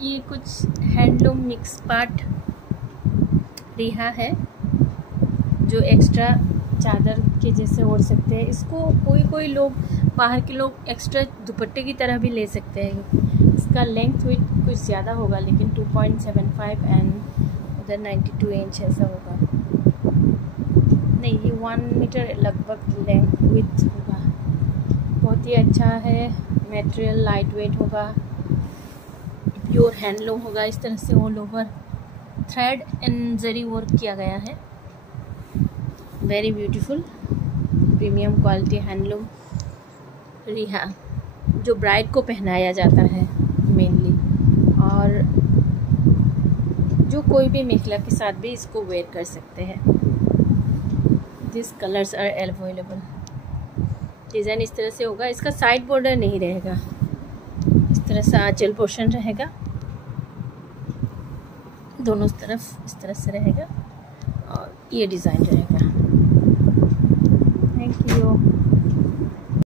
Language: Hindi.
ये कुछ हैंडलूम मिक्स पार्ट रिहा है जो एक्स्ट्रा चादर के जैसे ओढ़ सकते हैं। इसको कोई लोग बाहर के लोग एक्स्ट्रा दुपट्टे की तरह भी ले सकते हैं। इसका लेंथ विड्थ कुछ ज़्यादा होगा, लेकिन 2.75 एंड उधर 92 इंच ऐसा होगा। नहीं, ये 1 मीटर लगभग लेंथ विड्थ होगा। बहुत ही अच्छा है। मटेरियल लाइट वेट होगा, प्योर हैंडलूम होगा। इस तरह से all over thread and zari work किया गया है। Very beautiful premium quality handloom रिहा, जो ब्राइड को पहनाया जाता है मेनली, और जो कोई भी मेखला के साथ भी इसको वेयर कर सकते हैं। This colours are available. Design इस तरह से होगा। इसका साइड बॉर्डर नहीं रहेगा, इस तरह से आंचल पोर्शन रहेगा, दोनों तरफ इस तरह से रहेगा और ये डिज़ाइन रहेगा।